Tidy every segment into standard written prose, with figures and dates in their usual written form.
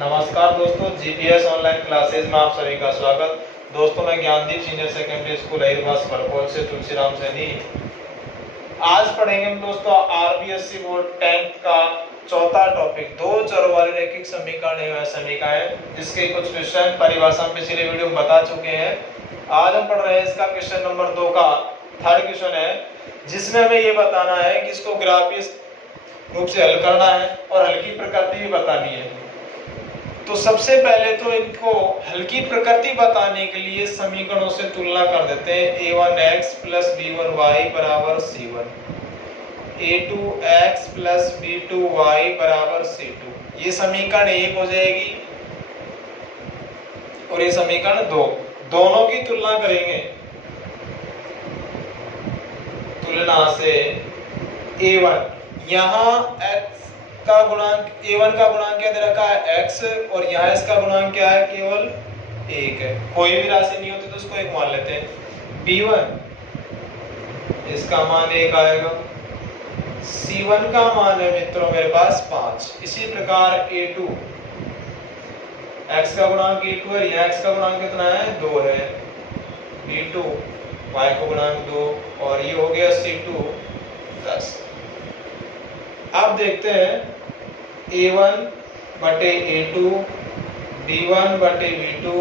नमस्कार दोस्तों, GPS online classes में आप सभी का स्वागत। दोस्तों, मैं ज्ञानदीप सीनियर सेकेंडरी स्कूल अहिरवास बरकौल से तुलसीराम सैनी। आज पढ़ेंगे हम दोस्तों आरबीएससी बोर्ड 10th का चौथा टॉपिक, दो चरों वाले रैखिक समीकरण एवं समीकरण, जिसके कुछ क्वेश्चन परिभाषा में पिछले वीडियो में बता चुके हैं। आज हम पढ़ रहे हैं इसका क्वेश्चन नंबर 2 का थर्ड क्वेश्चन है, जिसमें हमें ये बताना है कि इसको ग्राफीय रूप से हल करना है और हल की प्रकृति भी बतानी है। तो सबसे पहले तो इनको हल की प्रकृति बताने के लिए समीकरणों से तुलना कर देते हैं। a1x + b1y = c1, a2x + b2y = c2। ये समीकरण 1 हो जाएगी और ये समीकरण 2। दोनों की तुलना करेंगे। तुलना से a1, यहाँ x का गुणांक, a1 का गुणांक क्या दे रखा है x, और यहाँ इसका गुणांक क्या है, केवल 1 है। कोई भी राशि नहीं होती तो उसको 1 मान लेते हैं। b1 इसका मान 1 आएगा। c1 का मान है मित्रों मेरे पास 5। इसी प्रकार a2, x का गुणांक a2 है, यहाँ x का गुणांक कितना है, 2 है। b2 y का गुणांक 2, और ये हो गया c2 10। अब देखते हैं a1 बटे a2, b1 बटे b2।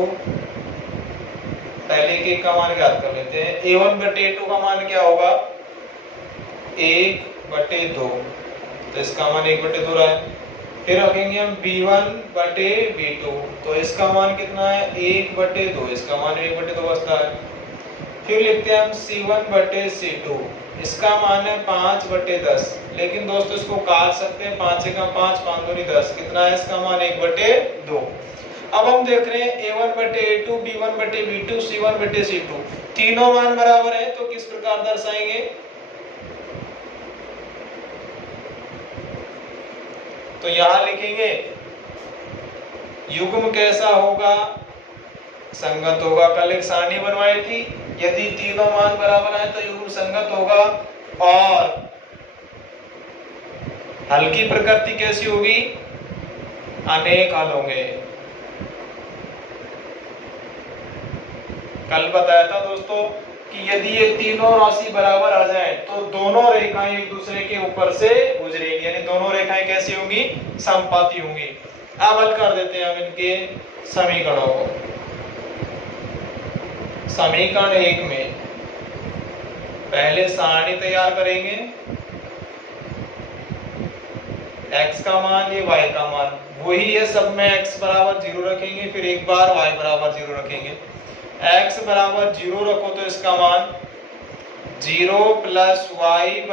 पहले के का मान ज्ञात कर लेते हैं। a1 बटे a2 का मान क्या होगा, 1 बटे 2, तो इसका मान 1 बटे 2 रहा है। फिर रखेंगे हम b1 बटे b2, तो इसका मान कितना है, 1 बटे 2, इसका मान 1 बटे 2 बचता है। फिर लिखते हैं हम c1 बटे c2, इसका मान है 5 बटे 10। लेकिन दोस्तों इसको काट सकते हैं, 5 से 5, 5 दूनी 10, कितना है, इसका मान 1 बटे 2। अब हम देख रहे हैं a1 बटे a2, b1 बटे b2, c1 बटे c2, तीनों मान बराबर हैं, तो किस प्रकार दर्शाएंगे। तो यहां लिखेंगे युग्म कैसा होगा, संगत होगा। कल एक सारणी बनवाई थी, यदि तीनों मान बराबर है तो युग्म संगत होगा। और हल की प्रकृति कैसी होगी, अनेक हल होंगे। कल बताया था दोस्तों कि यदि ये तीनों राशि बराबर आ जाए तो दोनों रेखाएं एक दूसरे के ऊपर से गुजरेंगी, यानी दोनों रेखाएं कैसी होंगी, समपाती होंगी। अब हल कर देते हैं हम इनके समीकरणों को। समीकरण 1 में पहले सारणी तैयार करेंगे, x का मान, ये y का मान, वही है सब में x बराबर 0 रखेंगे, फिर एक बार y बराबर 0 रखेंगे। x बराबर 0 रखो तो इसका मान 0 + y =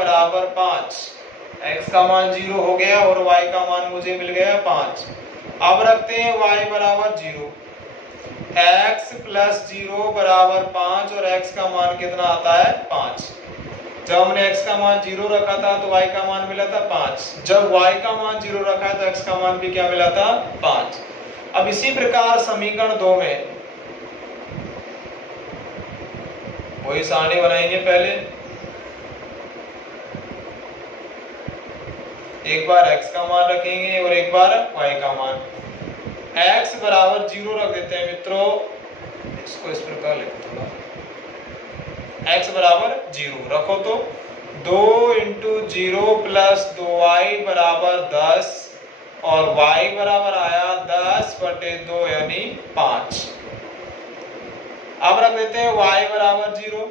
5। x का मान 0 हो गया और y का मान मुझे मिल गया 5। अब रखते हैं y बराबर 0, x + 0 = 5, और x का मान कितना आता है, 5। जब हमने x का मान 0 रखा था तो y का मान मिला था 5। जब y का मान 0 रखा तो x का मान भी क्या मिला था, 5। अब इसी प्रकार समीकरण 2 में वही सारणी बनाएंगे। पहले एक बार x का मान रखेंगे और एक बार y का मान। x बराबर 0 रख देते हैं मित्रों, इसको इस प्रकार लिखते हैं, x बराबर 0 रखो तो 2 × 0 + 2y = 10, और y बराबर आया 10 बटे 2 यानी 5। अब रख देते हैं y बराबर 0,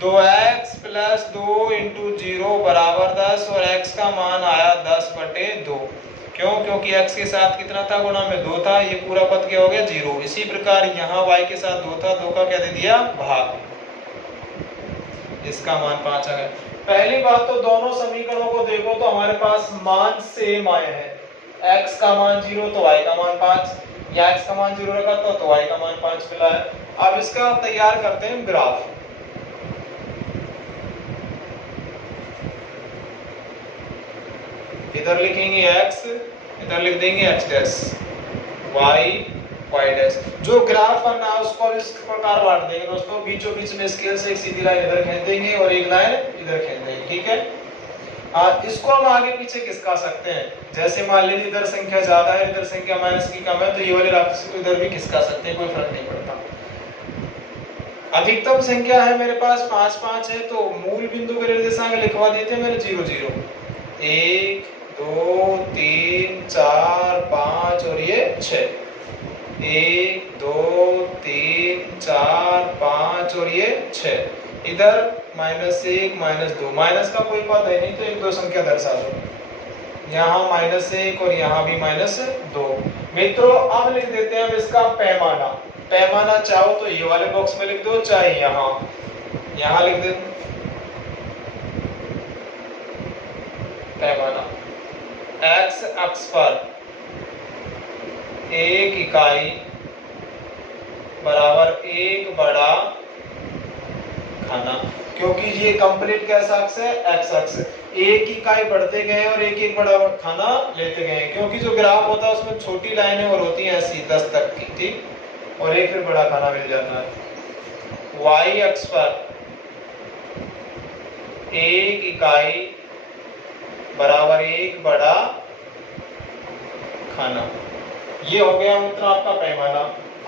2x + 2 × 0 = 10, और x का मान आया 10 बटे 2। क्यों, क्योंकि x के साथ कितना था, गुणा में 2 था, ये पूरा पद क्या हो गया, 0। इसी प्रकार यहाँ y के साथ 2 था, 2 का क्या दे दिया, भाग, इसका मान 5 आ गया। पहली बात तो दोनों समीकरणों को देखो तो हमारे पास मान सेम आए हैं। x का मान 0 तो y का मान 5, या x का मान 0 रखा तो y का मान 5 मिला है। अब इसका तैयार करते हैं ग्राफ। इधर लिखेंगे x, इधर लिख देंगे x', y y'। जो ग्राफ बनना है उसको इस प्रकार बांट देंगे दोस्तों, बीचों बीच में स्केल से एक सीधी लाइन इधर खींच देंगे और एक लाइन इधर खींच देंगे, ठीक है। इसको हम आगे पीछे खिसका सकते हैं। जैसे मान लीजिए इधर संख्या ज्यादा है, इधर संख्या माइनस की कम है, तो ये वाले राशि को इधर भी खिसका सकते हैं, कोई फर्क नहीं पड़ता। अधिकतम संख्या है मेरे पास 5 5 है, तो मूल बिंदु के निर्देशांक लिखवा देते हैं मैंने 0 0, 1 2 3 4 5 और ये 6, 1 2 3 4 5 और ये 6। इधर -1 -2, माइनस का कोई पद है नहीं तो एक दो संख्या दर्शा दो, यहाँ -1 और यहाँ भी -2। मित्रों अब लिख देते हैं हम इसका पैमाना। पैमाना चाहो तो ये वाले बॉक्स में लिख दो, चाहे यहाँ लिख दो पैमाना। x अक्ष पर 1 इकाई बराबर 1 बड़ा खाना, क्योंकि ये कंप्लीट कैसा अक्ष है, x अक्ष। 1 इकाई बढ़ते गए और 1 1 बड़ा खाना लेते गए, क्योंकि जो ग्राफ होता है उसमें छोटी लाइनें और होती हैं ऐसी 10 तक की, ठीक, और एक फिर बड़ा खाना मिल जाता है। y अक्ष पर 1 इकाई बराबर 1 बड़ा खाना, ये हो गया मित्र आपका पैमाना।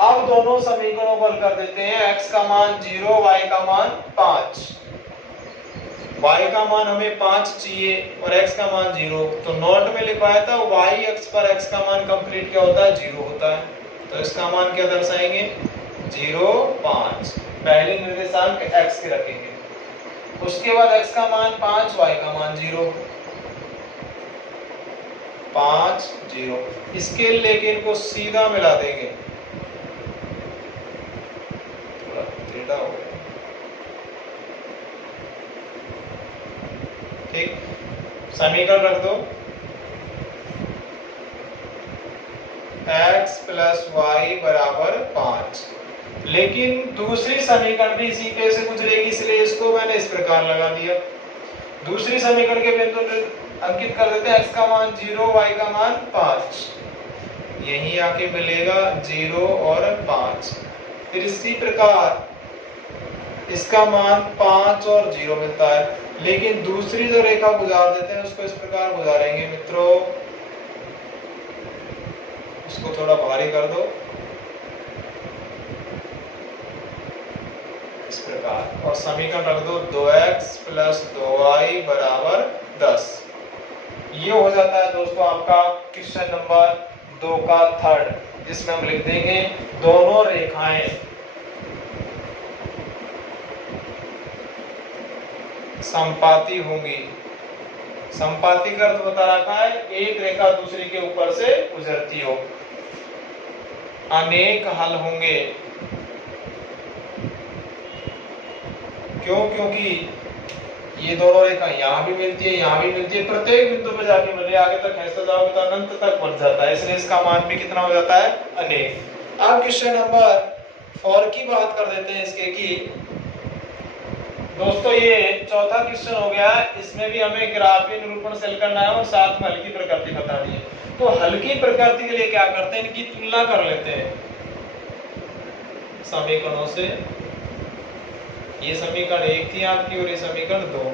अब दोनों समीकरणों को हल कर देते हैं। x का मान 0, y का मान 5। y का मान हमें 5 चाहिए और x का मान 0, तो नोट में लिखवाया था y अक्ष पर x का मान कंप्लीट क्या होता है, 0 होता है, तो इसका मान क्या दर्शाएंगे, 0 5। पहले निर्देशांक x के रखेंगे, उसके बाद x का मान 5, y का मान 0, 5 0। इसके लेके इनको सीधा मिला देंगे, थोड़ा टेढ़ा हो गया, ठीक। समीकरण रख दो, x प्लस वाई बराबर 5। लेकिन दूसरी समीकरण भी इसी पे से गुजरेगी, इसलिए इसको मैंने इस प्रकार लगा दिया। दूसरी समीकरण के बिंदु अंकित कर देते हैं, x का मान 0, y का मान 5, यहीं आके मिलेगा 0 और 5। फिर इसी प्रकार इसका मान 5 और 0 मिलता है, लेकिन दूसरी जो रेखा गुजार देते हैं उसको इस प्रकार गुजारेंगे मित्रों, उसको थोड़ा भारी कर दो इस प्रकार, और समीकरण रख दो 2x प्लस 2y बराबर 10। ये हो जाता है दोस्तों आपका क्वेश्चन नंबर 2 का थर्ड, जिसमें हम लिख देंगे दोनों रेखाएं संपाती होंगी। संपाती का अर्थ बता रखा है, एक रेखा दूसरी के ऊपर से गुजरती हो। अनेक हल होंगे, क्यों, क्योंकि ये दोनों रेखा यहाँ भी मिलती है, यहाँ भी मिलती है, प्रत्येक बिंदु पर जाके मिले, आगे तक खींचते जाओगे तो अनंत तक बढ़ जाता है, इसलिए इसका मान भी कितना हो जाता है, अनेक। अब क्वेश्चन नंबर 4 की बात कर देते हैं इसके की दोस्तों, ये चौथा क्वेश्चन हो गया, इसमें भी हमें ग्राफीय निरूपण सेल करना है और साथ में हल्की प्रकृति बतानी है। तो हल्की प्रकृति के लिए क्या करते हैं, इनकी तुलना कर लेते हैं समीकरणों से। ये समीकरण 1 थी आपकी और ये समीकरण 2।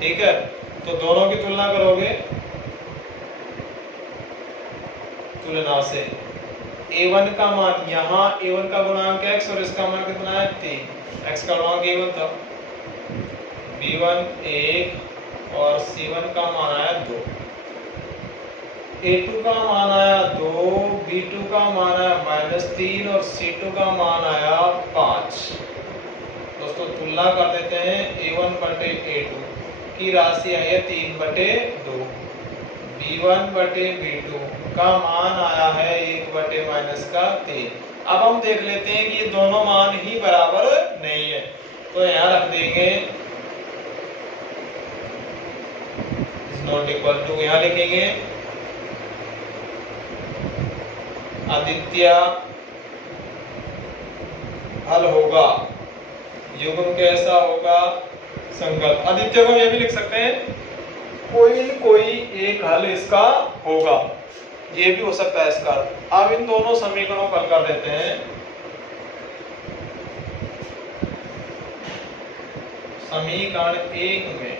ठीक है, तो दोनों की तुलना करोगे तुलना से। a1 का मान, यहाँ a1 का गुणांक x और इसका मान कितना है 3, x का गुणांक a1 था, b1 1 और c1 का मान आया 2, a2 का मान आया 2, b2 का मान आया -3 और c2 का मान आया 5। दोस्तों तुलना कर देते हैं, a1 बटे a2 की राशि आई है 3 बटे 2, b1 बटे b2 का मान आया है 1 बटे -3। अब हम देख लेते हैं कि ये दोनों मान ही बराबर नहीं है, तो यहाँ रख देंगे इज नॉट इक्वल टू, यहाँ लिखेंगे आदित्य हल होगा, युग्म कैसा होगा, संकल्प। आदित्य को ये भी लिख सकते हैं, कोई एक हल इसका होगा, ये भी हो सकता है इसका। अब इन दोनों समीकरणों को हल कर देते हैं। समीकरण 1 में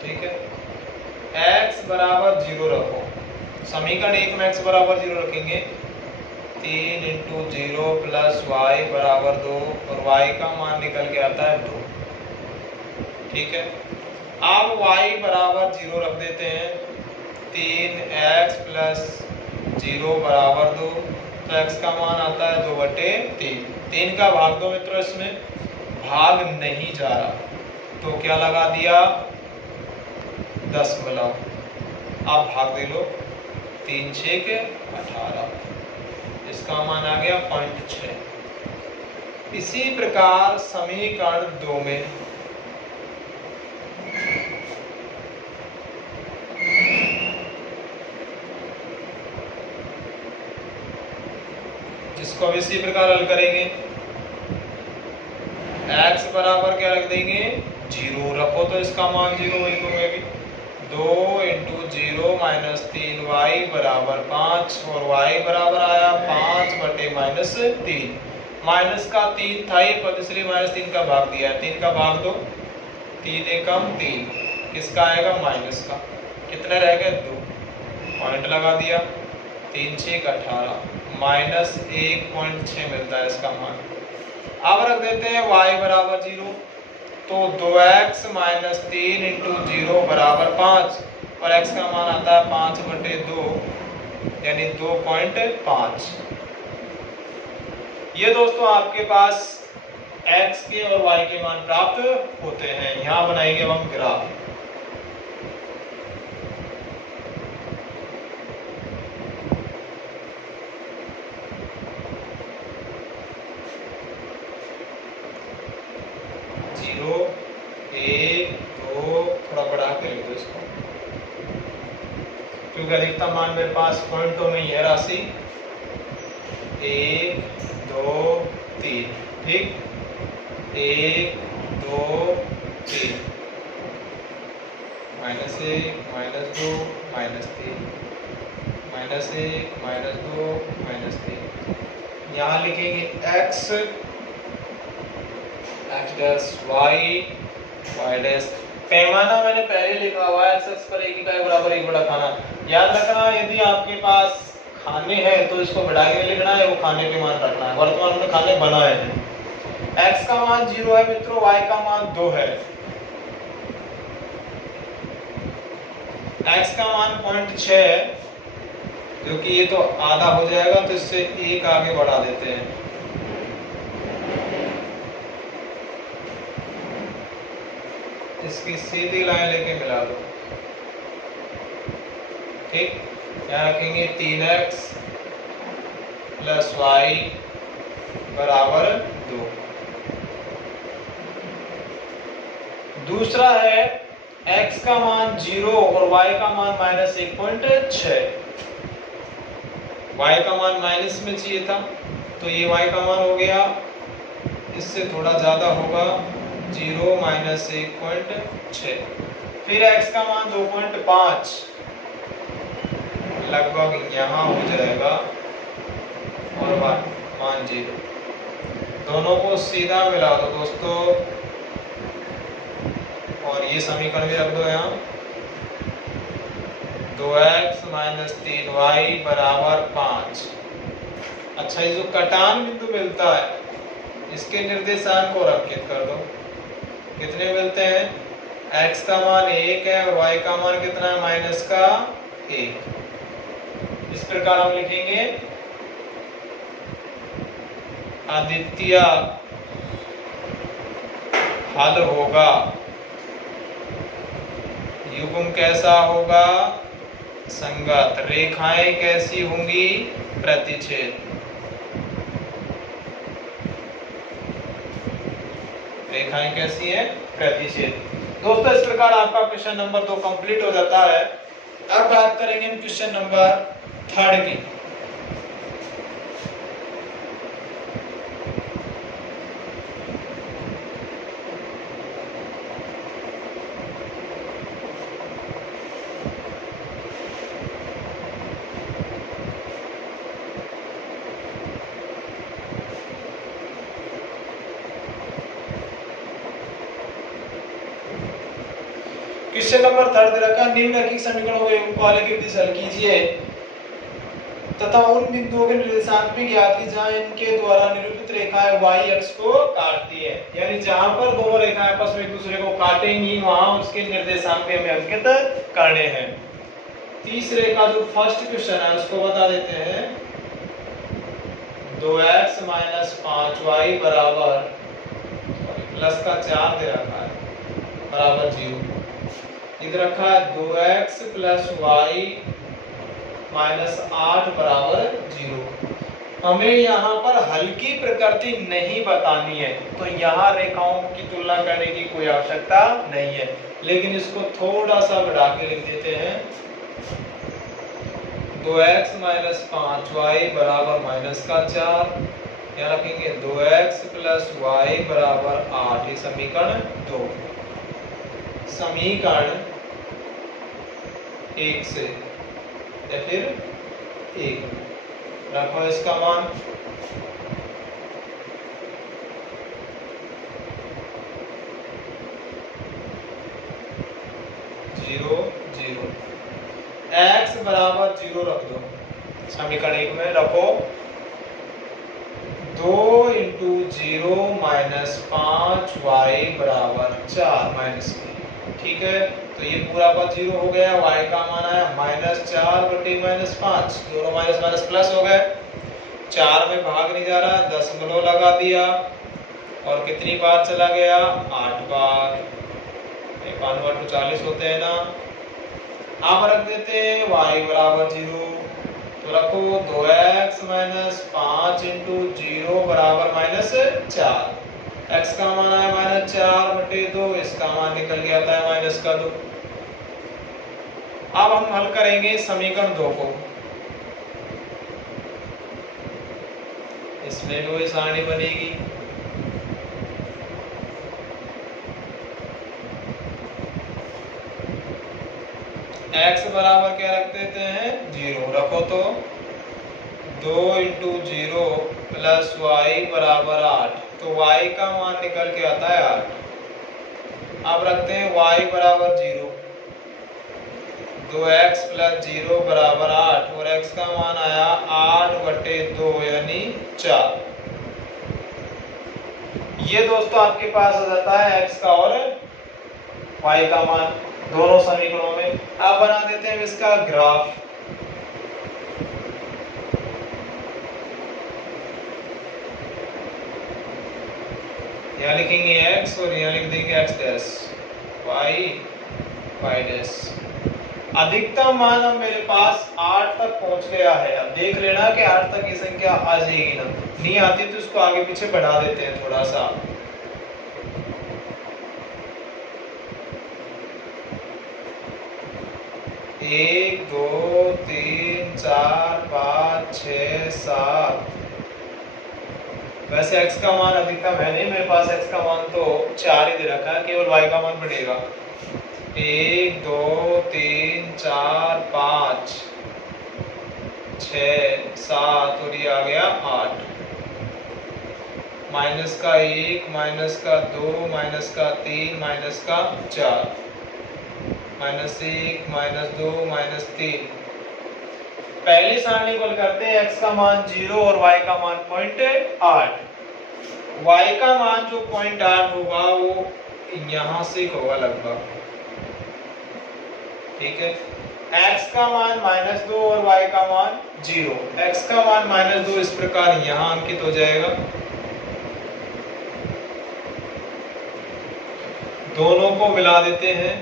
ठीक है x बराबर 0 रखो। समीकरण 1 में x बराबर 0 रखेंगे 3 इंटू 0 प्लस वाई बराबर 2 और y का मान निकल के आता है 2। ठीक है अब y बराबर 0 रख देते हैं 3x प्लस 0 बराबर 2 तो x का मान आता है 2/3। 3 का भाग दो मित्रों, इसमें भाग नहीं जा रहा तो क्या लगा दिया 10। आप भाग दे लो 3 6 के 18, इसका मान आ गया 0.6। इसी प्रकार समीकरण 2 में जिसको अब इसी प्रकार हल करेंगे x बराबर क्या रख देंगे 0 रखो तो इसका मान 0 वही में भी 2 इंटू 0 माइनस 3y बराबर 5 और y बराबर आया 5/-3। माइनस का 3 था ये पद इसलिए -3 का भाग दिया है। 3 का भाग दो 3 एकम 3 किसका आएगा माइनस का। कितने रह गए 2 पॉइंट लगा दिया 3 6 18 -1.6 मिलता है इसका मान। अब रख देते हैं y बराबर 0 तो 2x माइनस 3 इंटू 0 बराबर 5 और x का मान आता है 5/2 यानी 2.5। ये दोस्तों आपके पास x के और y के मान प्राप्त होते हैं। यहां बनाएंगे हम ग्राफ। क्योंकि अधिकतम मान मेरे पास पॉइंटों में है राशि 1 2 3 ठीक 1 2 3 -1 -2 -3 -1 -2 -3। यहाँ लिखेंगे x डैश y डैश। पैमाना मैंने पहले लिखा हुआ है x पर 1 इकाई बराबर 1 बटा खाना। याद रखना यदि आपके पास खाने हैं तो इसको बढ़ा के लिखना है, वो खाने के मान रखना है। वर्तमान में खाने बनाए हैं। x का मान 0 है मित्रों, y का मान 2 है। x का मान 0.6 है क्योंकि ये तो आधा हो जाएगा तो इससे 1 आगे बढ़ा देते हैं। इसकी सीधी लाइन लेके मिला दो ठीक। यहाँ रखेंगे 3x प्लस y बराबर 2। दूसरा है x का मान 0 और y का मान -1.6। y का मान माइनस में चाहिए था तो ये y का मान हो गया, इससे थोड़ा ज्यादा होगा 0 -1.6। फिर x का मान 2.5 लगभग यहाँ हो जाएगा और मान 0। दोनों को सीधा मिला दो दोस्तों और ये समीकरण भी रख दो यहाँ 2x - 3y बराबर 5। अच्छा ये जो कटान बिंदु मिलता है इसके निर्देशांक को रक्षित कर दो। कितने मिलते हैं x का मान 1 है और y का मान कितना है -1। इस प्रकार हम लिखेंगे अद्वितीय हल होगा। युग्म कैसा होगा संगत। रेखाएं कैसी होंगी प्रतिच्छेद। रेखाएं कैसी है प्रतिच्छेद। दोस्तों इस प्रकार आपका क्वेश्चन नंबर 2 कंप्लीट हो जाता है। अब बात करेंगे हम क्वेश्चन नंबर 3 की। क्वेश्चन नंबर 3 दे रखा निम्नलिखित समीकरणों के योगफल के विधि से हल कीजिए तथा उन बिंदुओं के निर्देशांक भी ज्ञात की जहां इनके द्वारा निरूपित रेखाएं y अक्ष को काटती है। यानी जहां पर दोनों रेखाएं आपस में एक दूसरे को काटेंगी वहां उसके निर्देशांक भी हमें अंकित करने हैं। तीसरे का जो फर्स्ट क्वेश्चन है उसको बता देते हैं 2x - 5y बराबर प्लस का 4 दे रखा है बराबर 0। इधर रखा है 2x + y - 8 बराबर 0। हमें यहाँ पर हल की प्रकृति नहीं बतानी है तो यहाँ रेखाओं की तुलना करने की कोई आवश्यकता नहीं है, लेकिन इसको थोड़ा सा बढ़ा के लिख देते हैं 2x - 5y बराबर -4। यहाँ रखेंगे 2x + y बराबर 8। ये समीकरण 2। समीकरण 1 से या फिर 1 रखो इसका मान जीरो जीरो x बराबर 0 रख दो। समीकरण 1 में रखो 2 × 0 - 5y बराबर 4 - ठीक है, तो ये पूरा का 0 हो गया। y का मान आया -4 बटे -5, दोनों माइनस माइनस प्लस हो गए। 4 में भाग नहीं जा रहा, दशमलव लगा दिया और कितनी बार चला गया 8 बार। 5 बार तो 40 होते हैं ना। अब रख देते हैं y बराबर 0, तो रखो 2x - 5 × 0 बराबर -4। x का मान आया -4 बटे 2, इसका मान निकल के आता है -2। अब हम हल करेंगे समीकरण 2 को। इसमें भी वही सारणी बनेगी। x बराबर क्या रख देते हैं 0, रखो तो 2 × 0 + y बराबर 8, तो y का मान निकल के आता है 8। अब रखते हैं y बराबर 0, 2x + 0 बराबर 8 और x का मान आया 8 बटे 2 यानी 4। ये दोस्तों आपके पास आ जाता है x का और y का मान दोनों समीकरणों में। अब बना देते हैं इसका ग्राफ। यहाँ लिखेंगे x और यहाँ लिख देंगे x डैश, y डैश। अधिकतम मान अब मेरे पास 8 तक पहुंच गया है। अब देख लेना कि 8 तक ये संख्या आ जाएगी ना, नहीं आती तो इसको आगे पीछे बढ़ा देते हैं थोड़ा सा। एक, दो, 3, 4, 5, 6, 7। वैसे x का मान अधिकतम है नहीं मेरे पास, x का मान तो 4 ही दे रखा है, केवल y का मान बढ़ेगा। 1, 2, 3, 4, 5, 6, 7 और ये आ गया 8। माइनस का 1, माइनस का 2, माइनस का 3, माइनस का 4, -1, -2, -3। पहली सारणी को करते हैं x का मान 0 और y का मान 0.8। y का मान जो 0.8 होगा वो यहां से होगा लगभग, ठीक है। x का मान -2 और y का मान 0। x का मान -2 इस प्रकार यहां अंकित हो जाएगा। दोनों को मिला देते हैं।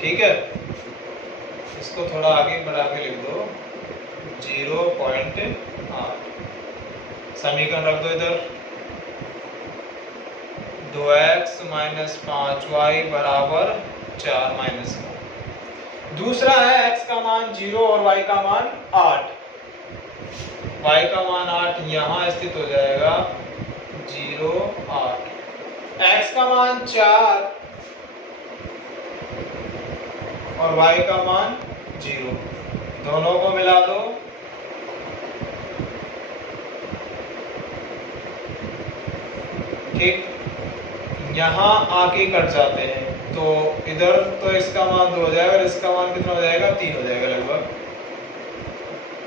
ठीक है, इसको थोड़ा आगे बढ़ा के लिख दो 0.8। समीकरण रख दो इधर 2x - 5y बराबर 4 का। दूसरा है x का मान 0 और y का मान 8। y का मान 8 यहाँ स्थित हो जाएगा 0, 8। x का मान 4 और y का मान 0। दोनों को मिला दो, ठीक, यहाँ आके कट जाते हैं तो इधर तो इसका मान 2 हो जाएगा और इसका मान कितना हो जाएगा, 3 हो जाएगा लगभग,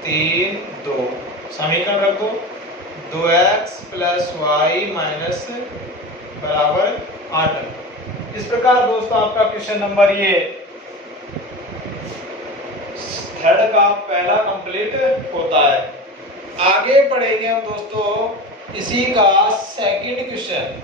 3 2। समीकरण रख दो, 2x + y माइनस बराबर 8। इस प्रकार दोस्तों आपका क्वेश्चन नंबर ये थर्ड का पहला कंप्लीट होता है। आगे पढ़ेंगे हम दोस्तों इसी का सेकंड क्वेश्चन।